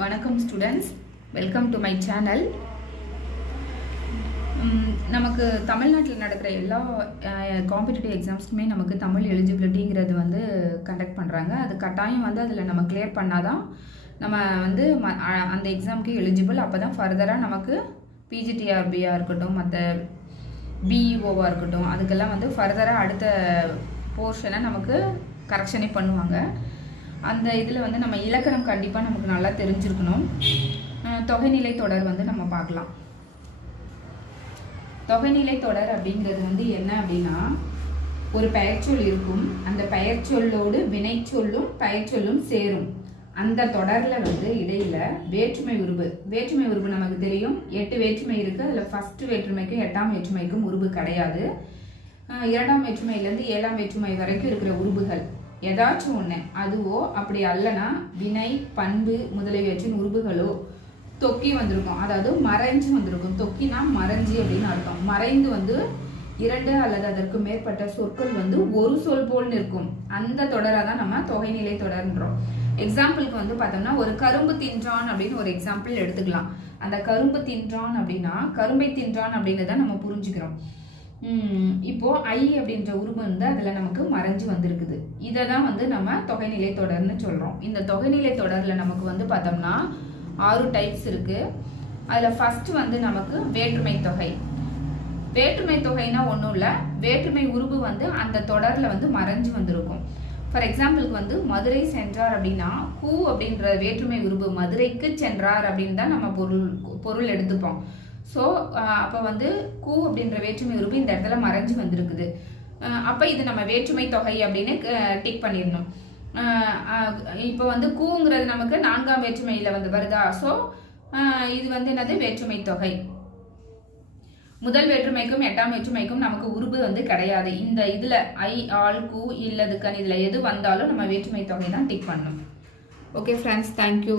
வணக்கம் students, welcome to my channel. நமக்கு தமிழ்நாட்டில் நடக்கிற எல்லா காம்படிட்டிவ் எக்ஸாம்ஸ்க்குமே நமக்கு தமிழ் எலிஜிபிலிட்டிங்கிறது வந்து கண்டக்ட் பண்ணுறாங்க. அது கட்டாயம் வந்து அதில் நம்ம கிளியர் பண்ணாதான் நம்ம வந்து அந்த எக்ஸாமுக்கு எலிஜிபிள். அப்போ தான் ஃபர்தராக நமக்கு பிஜிடிஆர்பியாக இருக்கட்டும், மற்ற பிஇஓவாக இருக்கட்டும், அதுக்கெல்லாம் வந்து ஃபர்தராக அடுத்த போர்ஷனை நமக்கு கரெக்ஷனே பண்ணுவாங்க. அந்த இதில் வந்து நம்ம இலக்கணம் கண்டிப்பாக நமக்கு நல்லா தெரிஞ்சிருக்கணும். தொகைநிலை தொடர் வந்து நம்ம பார்க்கலாம். தொகைநிலை தொடர் அப்படிங்கிறது வந்து என்ன அப்படின்னா, ஒரு பெயர்ச்சொல் இருக்கும், அந்த பெயர்ச்சொல்லோடு வினைச்சொல்லும் பெயர்ச்சொல்லும் சேரும். அந்த தொடரில் வந்து இடையில வேற்றுமை உருபு நமக்கு தெரியும். 8 வேற்றுமை இருக்கு. அதில் ஃபர்ஸ்ட் வேற்றுமைக்கும் 8ஆம் வேற்றுமைக்கும் உருபு கிடையாது. 2ஆம் வேற்றுமையிலேருந்து 7ஆம் வேற்றுமை வரைக்கும் இருக்கிற உருபுகள் ஏதாச்சும் ஒன்று, அதுவோ அப்படி அல்லனா வினை பண்பு முதலியவற்றின் உருபுகளோ தொக்கி வந்திருக்கும், அதாவது மறைஞ்சு வந்திருக்கும். தொக்கினா மறைஞ்சி அப்படின்னு அர்த்தம். மறைந்து வந்து 2 அல்லது அதற்கு மேற்பட்ட சொற்கள் வந்து ஒரு சொல் போல் நிற்கும். அந்த தொடரை தான் நம்ம தொகைநிலை தொடர்ன்றோம். எக்ஸாம்பிளுக்கு வந்து பார்த்தோம்னா, ஒரு கரும்பு தின்றான் அப்படின்னு ஒரு எக்ஸாம்பிள் எடுத்துக்கலாம். அந்த கரும்பு தின்றான் அப்படின்னா கரும்பை தின்றான் அப்படின்னு தான் நம்ம புரிஞ்சுக்கிறோம். இப்போ ஐ அப்படின்ற உருவம் வந்து அதுல நமக்கு மறைஞ்சு வந்திருக்குது. இதை தான் வந்து நம்ம தொகைநிலை தொடர்னு சொல்றோம். இந்த தொகைநிலை தொடர்ல நமக்கு வந்து பார்த்தோம்னா 6 டைப்ஸ் இருக்கு. அதுல ஃபர்ஸ்ட் வந்து நமக்கு வேற்றுமை தொகை. வேற்றுமை தொகைனா ஒன்றும் இல்லை, வேற்றுமை உருவு வந்து அந்த தொடர்ல வந்து மறைஞ்சு வந்திருக்கும். ஃபார் எக்ஸாம்பிளுக்கு வந்து மதுரை சென்றார் அப்படின்னா கூ அப்படின்ற வேற்றுமை உருவு மதுரைக்கு சென்றார் அப்படின்னு தான் நம்ம பொருள் எடுத்துப்போம். ஸோ அப்போ வந்து கூ அப்படின்ற வேற்றுமை உருவு இந்த இடத்துல மறைஞ்சு வந்திருக்குது. அப்போ இது நம்ம வேற்றுமை தொகை அப்படின்னு டிக் பண்ணிடணும். இப்போ வந்து கூங்கிறது நமக்கு 4ஆம் வேற்றுமையில் வந்து வருதா. ஸோ இது வந்து என்னது வேற்றுமை தொகை. முதல் வேற்றுமைக்கும் 8ஆம் வேற்றுமைக்கும் நமக்கு உருவு வந்து கிடையாது. இந்த இதில் ஐ ஆல் கூ இல்லதுக்கன் இதில் எது வந்தாலும் நம்ம வேற்றுமை தொகை தான் டிக் பண்ணணும். Okay friends, thank you.